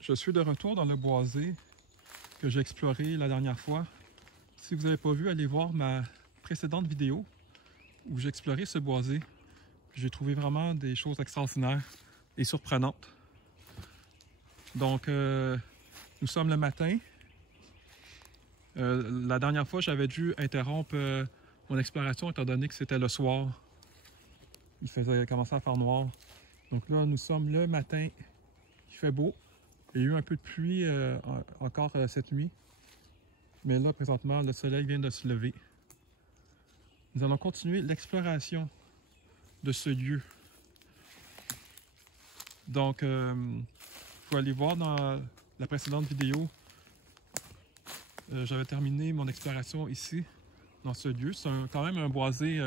Je suis de retour dans le boisé que j'ai exploré la dernière fois. Si vous n'avez pas vu, allez voir ma précédente vidéo où j'ai exploré ce boisé. J'ai trouvé vraiment des choses extraordinaires et surprenantes. Donc, nous sommes le matin. La dernière fois, j'avais dû interrompre mon exploration étant donné que c'était le soir. Il faisait commencer à faire noir. Donc là, nous sommes le matin. Il fait beau. Il y a eu un peu de pluie encore cette nuit. Mais là, présentement, le soleil vient de se lever. Nous allons continuer l'exploration de ce lieu. Donc, vous pouvez aller voir dans la précédente vidéo. J'avais terminé mon exploration ici, dans ce lieu. C'est quand même un boisé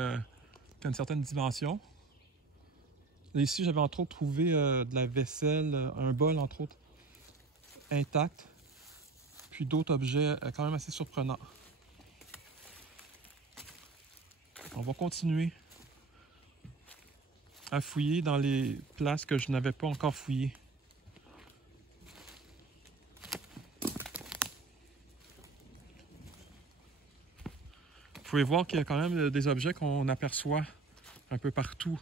qui a une certaine dimension. Et ici, j'avais entre autres trouvé de la vaisselle, un bol entre autres intact, puis d'autres objets quand même assez surprenants. On va continuer à fouiller dans les places que je n'avais pas encore fouillées. Vous pouvez voir qu'il y a quand même des objets qu'on aperçoit un peu partout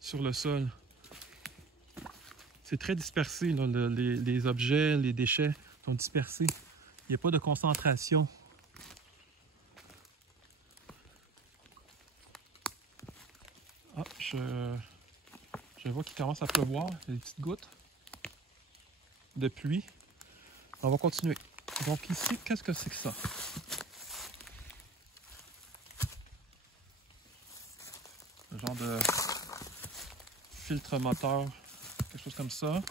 sur le sol. C'est très dispersé, là, les objets, les déchets sont dispersés. Il n'y a pas de concentration. Ah, je vois qu'il commence à pleuvoir. Il y a des petites gouttes de pluie. On va continuer. Donc ici, qu'est-ce que c'est que ça? Un genre de filtre moteur, quelque chose comme ça.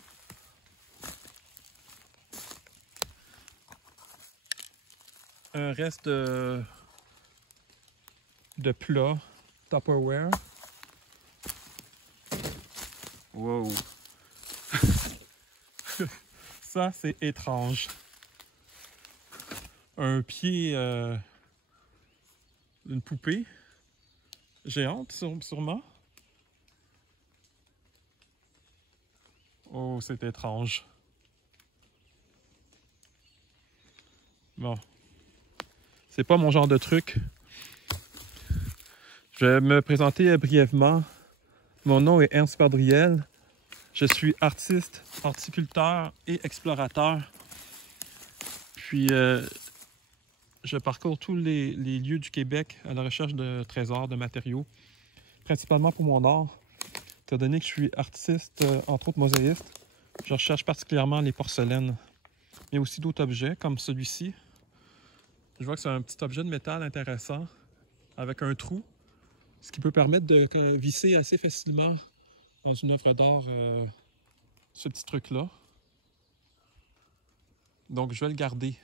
Un reste de plat, Tupperware. Wow! Ça, c'est étrange. Un pied d'une poupée géante, sûrement. Oh, c'est étrange. Bon. C'est pas mon genre de truc. Je vais me présenter brièvement. Mon nom est Ernst Perdriel. Je suis artiste, horticulteur et explorateur. Puis, je parcours tous les lieux du Québec à la recherche de trésors, de matériaux, principalement pour mon art. Étant donné que je suis artiste, entre autres mosaïste, je recherche particulièrement les porcelaines, mais aussi d'autres objets comme celui-ci. Je vois que c'est un petit objet de métal intéressant avec un trou, ce qui peut permettre de visser assez facilement dans une œuvre d'art ce petit truc-là. Donc je vais le garder.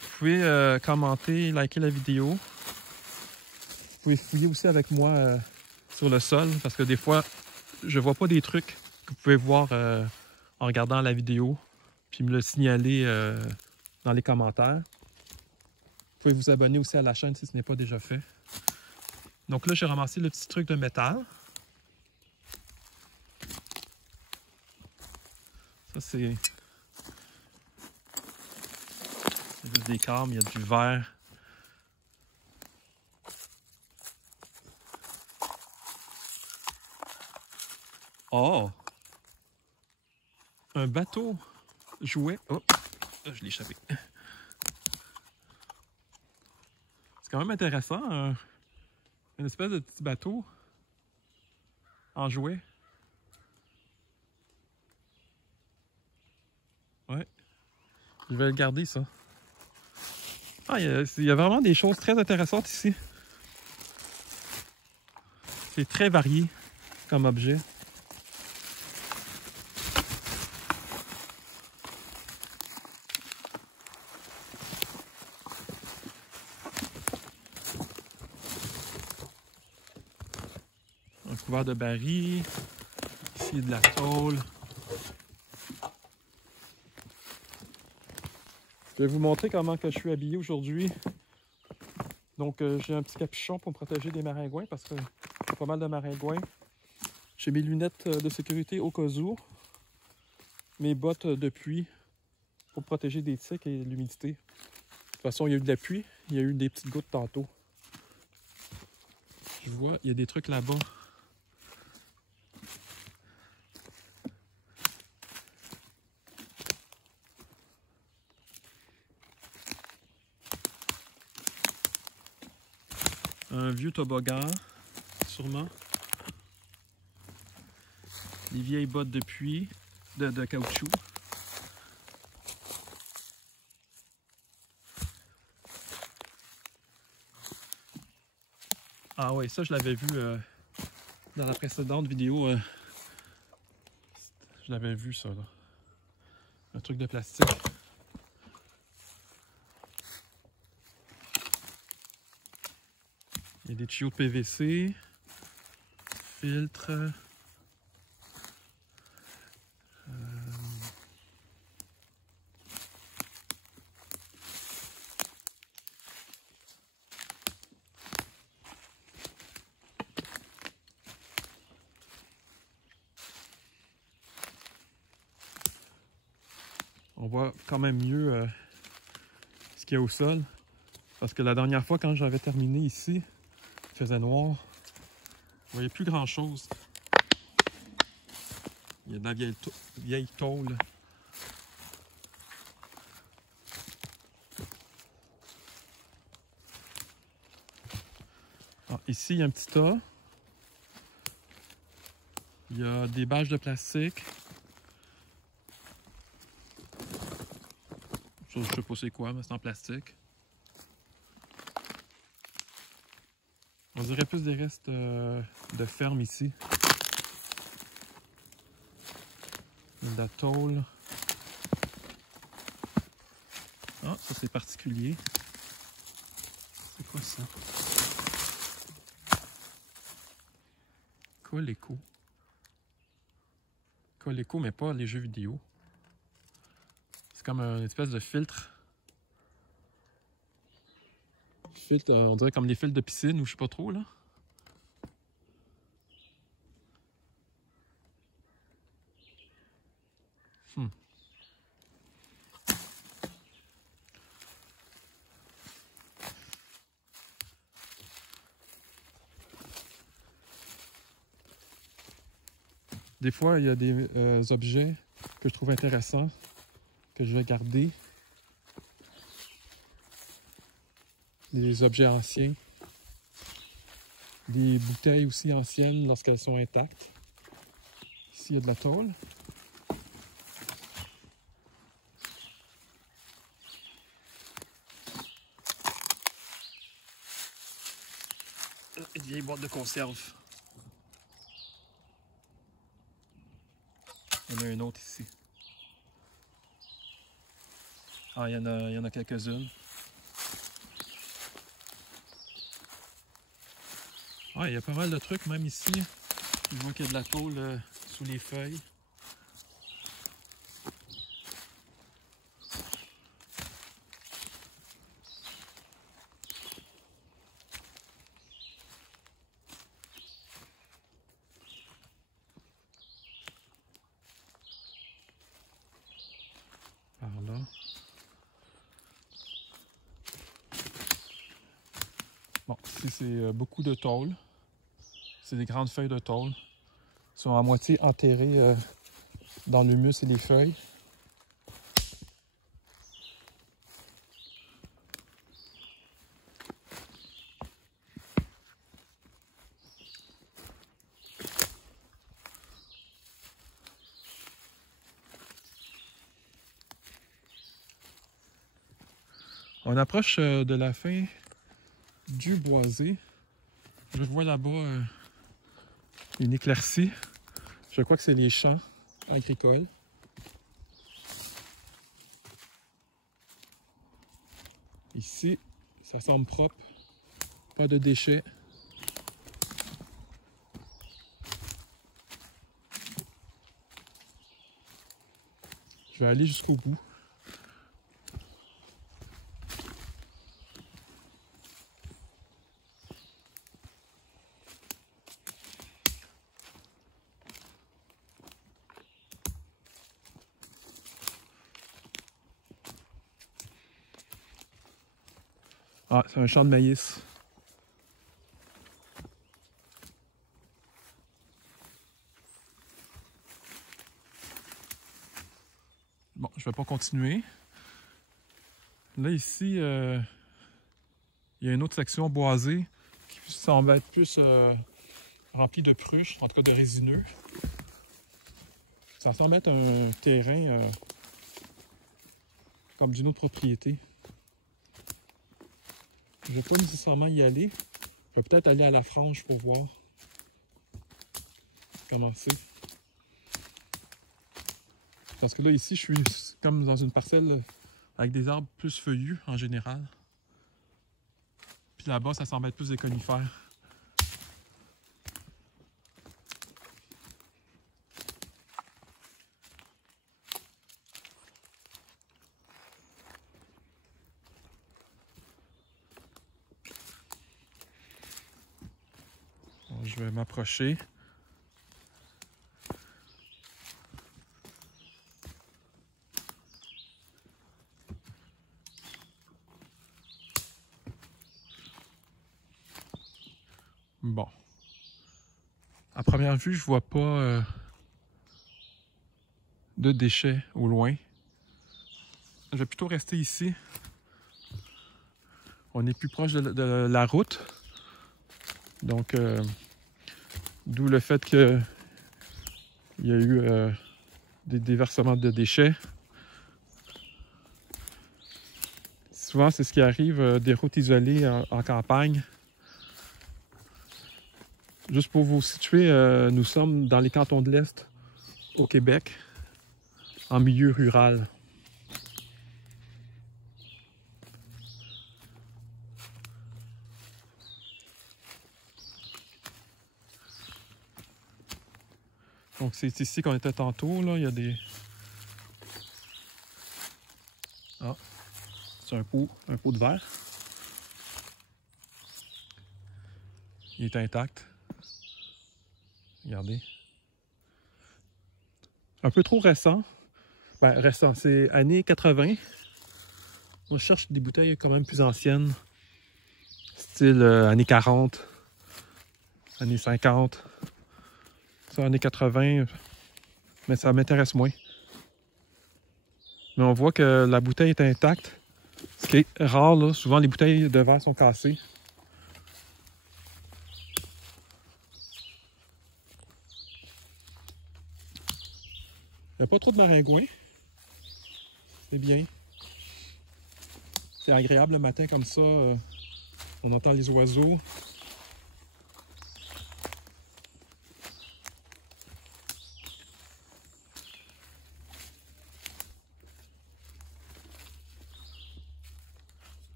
Vous pouvez commenter, liker la vidéo. Vous pouvez fouiller aussi avec moi sur le sol parce que des fois, je vois pas des trucs que vous pouvez voir en regardant la vidéo, puis me le signaler dans les commentaires. Vous pouvez vous abonner aussi à la chaîne si ce n'est pas déjà fait. Donc là, j'ai ramassé le petit truc de métal. Ça, c'est juste des câbles, il y a du verre. Oh! Un bateau jouet. Oh! Là, je l'ai échappé. C'est quand même intéressant. Une espèce de petit bateau en jouet. Ouais. Je vais le garder, ça. Ah, il y a vraiment des choses très intéressantes ici. C'est très varié comme objet. Un couvert de barils. Ici, de la tôle. Je vais vous montrer comment que je suis habillé aujourd'hui. Donc, j'ai un petit capuchon pour me protéger des maringouins parce qu'il y a pas mal de maringouins. J'ai mes lunettes de sécurité au cas où. Mes bottes de pluie pour protéger des tiques et l'humidité. De toute façon, il y a eu de la pluie. Il y a eu des petites gouttes tantôt. Je vois, il y a des trucs là-bas. Un vieux toboggan, sûrement. Des vieilles bottes de pluie, de caoutchouc. Ah ouais, ça je l'avais vu dans la précédente vidéo. Je l'avais vu ça là. Un truc de plastique. Il y a des tuyaux de PVC, filtres. On voit quand même mieux ce qu'il y a au sol. Parce que la dernière fois, quand j'avais terminé ici, il faisait noir. On voyait plus grand chose. Il y a de la vieille tôle. Ah, ici, il y a un petit tas. Il y a des bâches de plastique. Je sais pas c'est quoi, mais c'est en plastique. On dirait plus des restes de ferme ici. Il y a de la tôle. Ah, ça c'est particulier. C'est quoi ça? Coleco. Coleco, mais pas les jeux vidéo. C'est comme une espèce de filtre. Filtre, on dirait comme les filtres de piscine ou je sais pas trop là. Des fois, il y a des objets que je trouve intéressants, que je vais garder. Des objets anciens. Des bouteilles aussi anciennes lorsqu'elles sont intactes. Ici, il y a de la tôle. Une vieille boîte de conserve. Il y en a une autre ici. Ah, il y en a quelques-unes. Ah, il y a pas mal de trucs, même ici. Je vois qu'il y a de la tôle sous les feuilles. Par là. Bon, ici c'est beaucoup de tôle. C'est des grandes feuilles de tôle. Ils sont à moitié enterrées dans l'humus et les feuilles. On approche de la fin du boisé. Je vois là-bas une éclaircie. Je crois que c'est les champs agricoles. Ici, ça semble propre. Pas de déchets. Je vais aller jusqu'au bout. Ah, c'est un champ de maïs. Bon, je vais pas continuer. Là, ici, il y a une autre section boisée qui semble être plus remplie de cruches, en tout cas de résineux. Ça semble être un terrain comme d'une autre propriété. Je ne vais pas nécessairement y aller. Je vais peut-être aller à la frange pour voir comment c'est. Parce que là, ici, je suis comme dans une parcelle avec des arbres plus feuillus en général. Puis là-bas, ça semble être plus des conifères. Bon, je vais m'approcher. Bon. À première vue, je vois pas de déchets au loin. Je vais plutôt rester ici. On est plus proche de la route. Donc, d'où le fait qu'il y a eu des déversements de déchets. Souvent, c'est ce qui arrive, des routes isolées en campagne. Juste pour vous situer, nous sommes dans les cantons de l'Est, au Québec, en milieu rural. Donc c'est ici qu'on était tantôt, là. Il y a des... Ah, c'est un pot de verre. Il est intact. Regardez. Un peu trop récent. Ben, récent, c'est années 80. Moi, je cherche des bouteilles quand même plus anciennes. Style années 40, années 50. Ça, années 80, mais ça m'intéresse moins. Mais on voit que la bouteille est intacte. Ce qui est rare, là. Souvent, les bouteilles de verre sont cassées. Il n'y a pas trop de maringouins. C'est bien. C'est agréable le matin comme ça. On entend les oiseaux.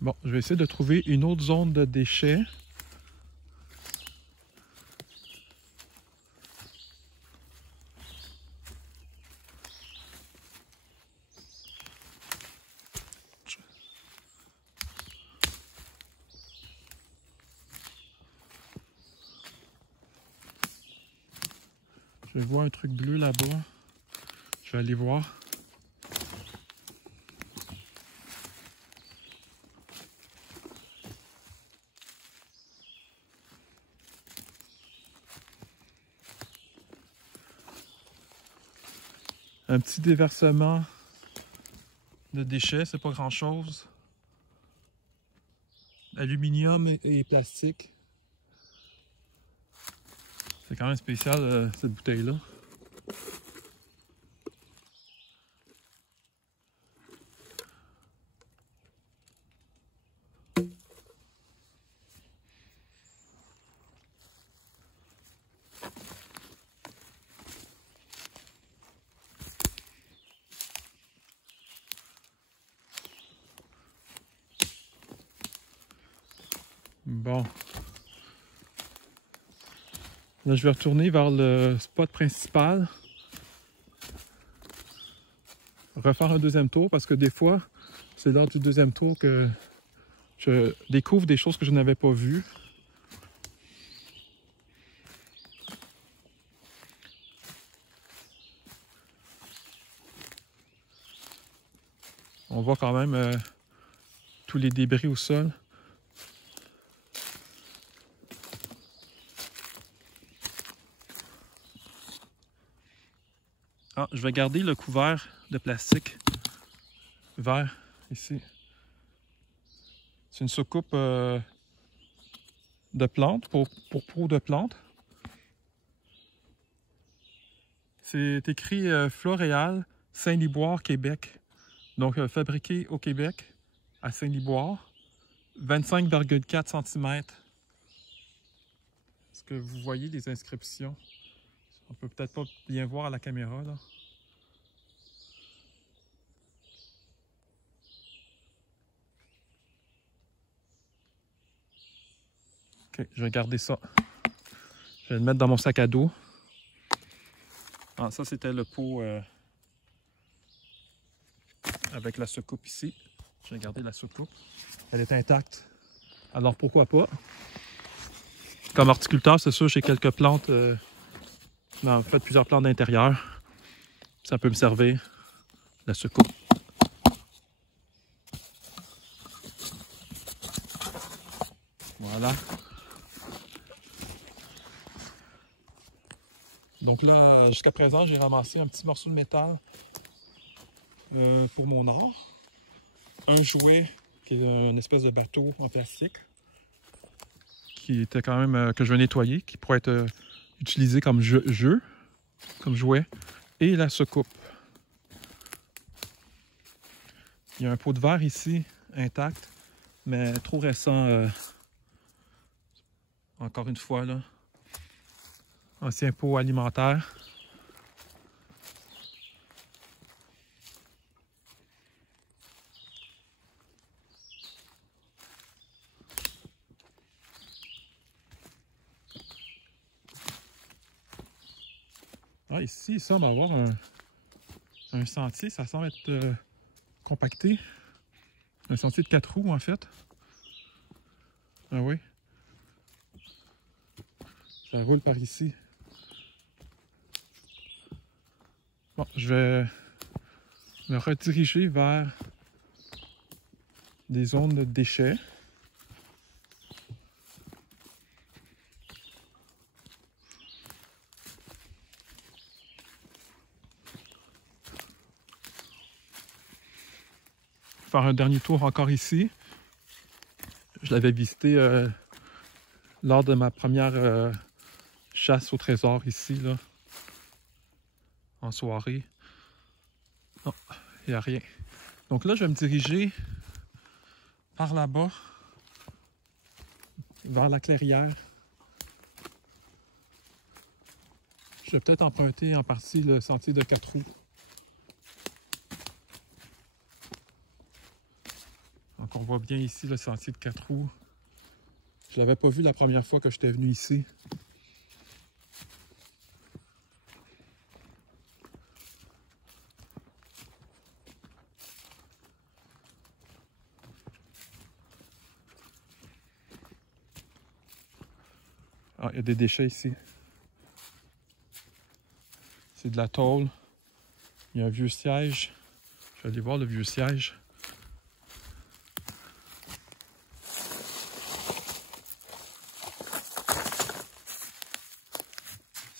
Bon, je vais essayer de trouver une autre zone de déchets. Je vois un truc bleu là-bas. Je vais aller voir. Un petit déversement de déchets, c'est pas grand-chose. Aluminium et plastique. C'est quand même spécial cette bouteille-là. Bon. Là, je vais retourner vers le spot principal. Refaire un deuxième tour parce que des fois, c'est lors du deuxième tour que je découvre des choses que je n'avais pas vues. On voit quand même tous les débris au sol. Ah, je vais garder le couvert de plastique vert ici. C'est une soucoupe de plantes, pour pot de plantes. C'est écrit Floréal, Saint-Liboire, Québec. Donc fabriqué au Québec, à Saint-Liboire. 25,4 cm. Est-ce que vous voyez les inscriptions? On peut peut-être pas bien voir à la caméra, là. Ok, je vais garder ça. Je vais le mettre dans mon sac à dos. Ah, ça, c'était le pot avec la soucoupe ici. Je vais garder la soucoupe. Elle est intacte. Alors, pourquoi pas? Comme horticulteur, c'est sûr, j'ai quelques plantes. En fait, plusieurs plantes d'intérieur. Ça peut me servir, la soucoupe. Voilà. Donc là, jusqu'à présent, j'ai ramassé un petit morceau de métal pour mon art. Un jouet qui est une espèce de bateau en plastique qui était quand même que je vais nettoyer, qui pourrait être utilisé comme jeu, comme jouet. Et la soucoupe. Il y a un pot de verre ici, intact, mais trop récent. Encore une fois, là. Ancien pot alimentaire. Ah, ici, ça, on va avoir un sentier. Ça semble être compacté. Un sentier de 4 roues, en fait. Ah oui. Ça roule par ici. Bon, je vais me rediriger vers des zones de déchets. Faire un dernier tour encore ici. Je l'avais visité lors de ma première chasse au trésor ici, là, en soirée. Non, il n'y a rien. Donc là, je vais me diriger par là-bas, vers la clairière. Je vais peut-être emprunter en partie le sentier de 4 roues. Donc on voit bien ici le sentier de 4 roues. Je ne l'avais pas vu la première fois que j'étais venu ici. Ah, il y a des déchets ici. C'est de la tôle. Il y a un vieux siège. Je vais aller voir le vieux siège.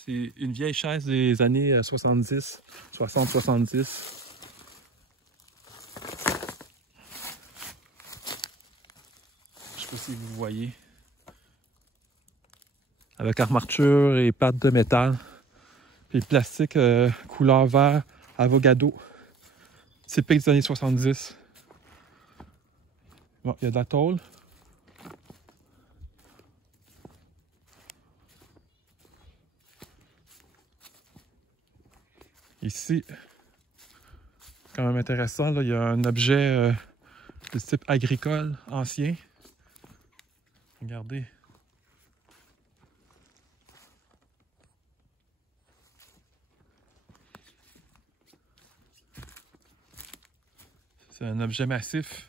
C'est une vieille chaise des années 70, 60-70. Je sais pas si vous voyez. Avec armature et pattes de métal. Puis plastique couleur vert Avogado. Typique des années 70. Bon, il y a de la tôle. Ici, quand même intéressant, là, il y a un objet de type agricole ancien. Regardez. C'est un objet massif.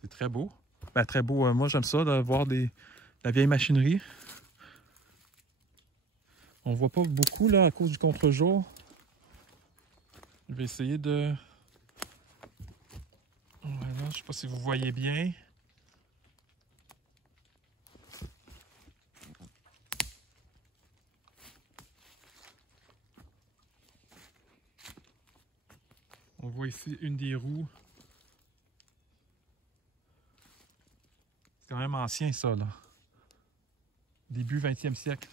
C'est très beau. Ben, très beau. Moi, j'aime ça, de voir la vieille machinerie. On voit pas beaucoup là à cause du contre-jour. Je vais essayer de... Voilà, je sais pas si vous voyez bien. On voit ici une des roues. C'est quand même ancien ça là. Début 20e siècle.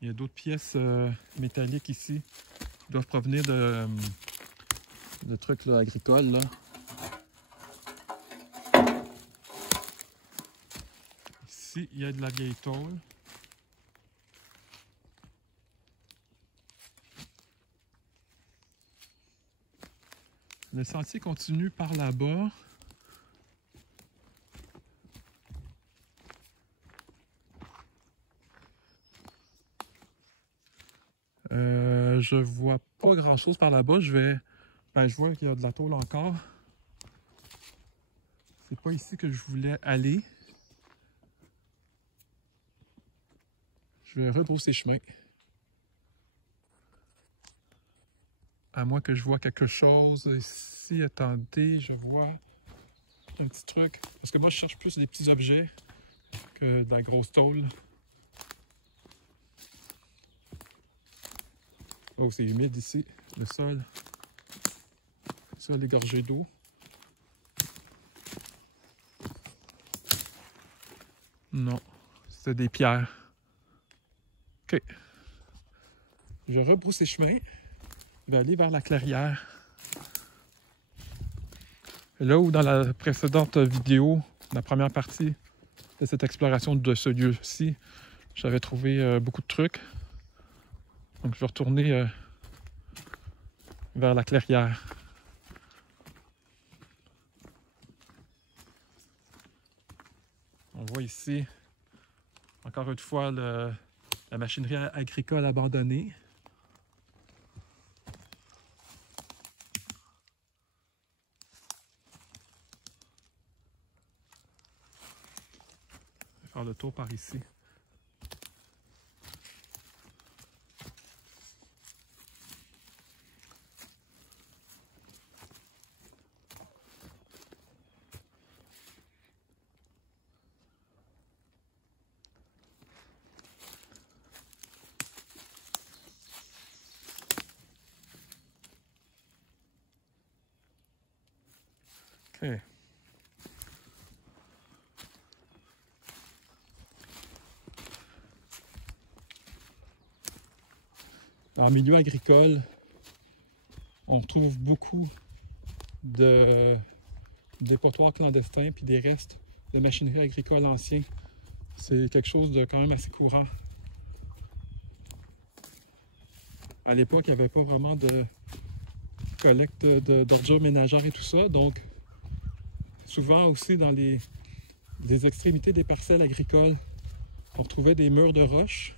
Il y a d'autres pièces métalliques ici qui doivent provenir de trucs là, agricoles. Là. Ici, il y a de la vieille tôle. Le sentier continue par là-bas. Je vois pas grand-chose par là-bas. Je vois qu'il y a de la tôle encore. C'est pas ici que je voulais aller. Je vais rebrousser chemin. À moins que je vois quelque chose ici. Attendez, je vois un petit truc. Parce que moi, je cherche plus des petits objets que de la grosse tôle. Oh, c'est humide ici, le sol. Le sol est gorgé d'eau. Non, c'est des pierres. OK. Je vais rebrousser chemin. Je vais aller vers la clairière. Là où dans la précédente vidéo, la première partie de cette exploration de ce lieu-ci, j'avais trouvé beaucoup de trucs. Donc je vais retourner vers la clairière. On voit ici, encore une fois, la machinerie agricole abandonnée. Je vais faire le tour par ici. OK. En milieu agricole, on trouve beaucoup de dépotoirs clandestins puis des restes de machinerie agricole anciens. C'est quelque chose de quand même assez courant. À l'époque, il n'y avait pas vraiment de collecte d'ordures ménagères et tout ça, donc souvent aussi dans les extrémités des parcelles agricoles, on retrouvait des murs de roches,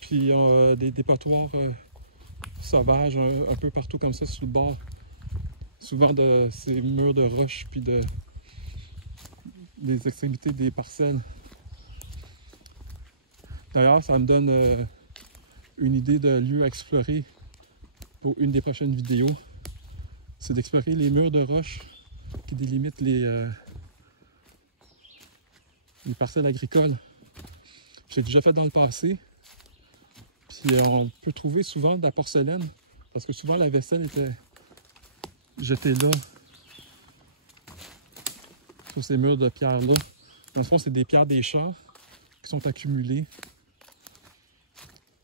puis des dépotoirs sauvages un peu partout comme ça sur le bord, souvent de ces murs de roches, puis des extrémités des parcelles. D'ailleurs, ça me donne une idée de lieu à explorer pour une des prochaines vidéos. C'est d'explorer les murs de roches qui délimitent les parcelles agricoles. J'ai déjà fait dans le passé. Puis on peut trouver souvent de la porcelaine, parce que souvent la vaisselle était jetée là, sur ces murs de pierre-là. Dans le fond, c'est des pierres des champs qui sont accumulées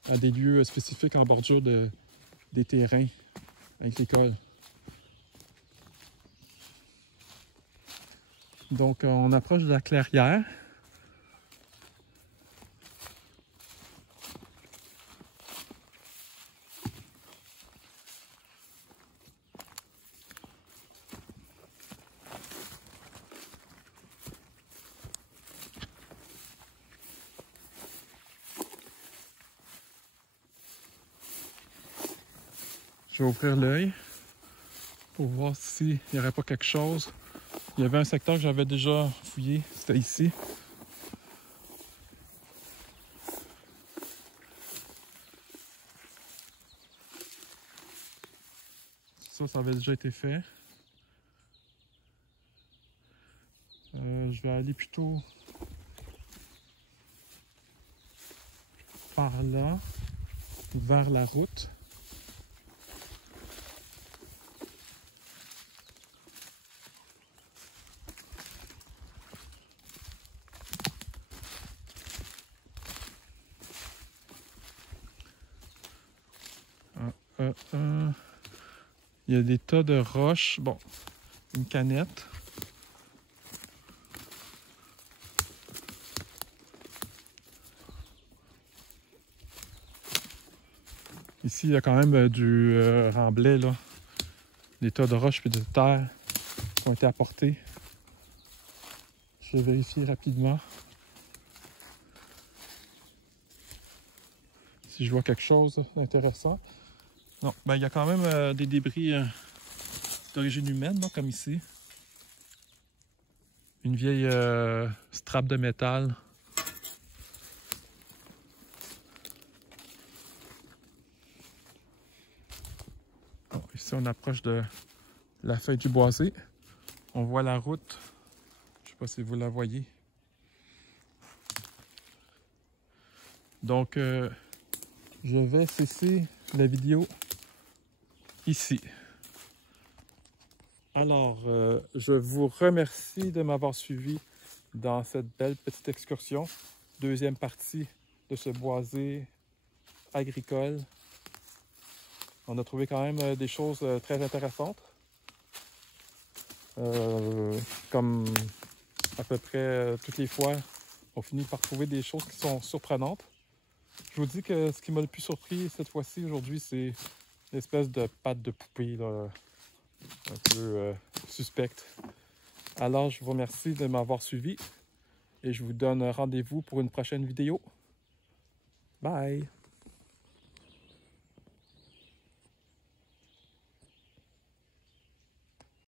à des lieux spécifiques en bordure des terrains agricoles. Donc, on approche de la clairière. Je vais ouvrir l'œil. pour voir s'il n'y aurait pas quelque chose. Il y avait un secteur que j'avais déjà fouillé, c'était ici. Ça avait déjà été fait. Je vais aller plutôt par là, vers la route. Il y a des tas de roches. Bon, une canette. Ici, il y a quand même du remblai, là. Des tas de roches et de terre qui ont été apportés. Je vais vérifier rapidement si je vois quelque chose d'intéressant. Non, ben, il y a quand même des débris d'origine humaine, là, comme ici. Une vieille strap de métal. Bon, ici, on approche de la feuille du boisé. On voit la route. Je ne sais pas si vous la voyez. Donc, je vais cesser la vidéo ici. Alors, je vous remercie de m'avoir suivi dans cette belle petite excursion. Deuxième partie de ce boisé agricole. On a trouvé quand même des choses très intéressantes. Comme à peu près toutes les fois, on finit par trouver des choses qui sont surprenantes. Je vous dis que ce qui m'a le plus surpris cette fois-ci, aujourd'hui, c'est l'espèce de patte de poupée, là, un peu suspecte. Alors, je vous remercie de m'avoir suivi et je vous donne rendez-vous pour une prochaine vidéo. Bye!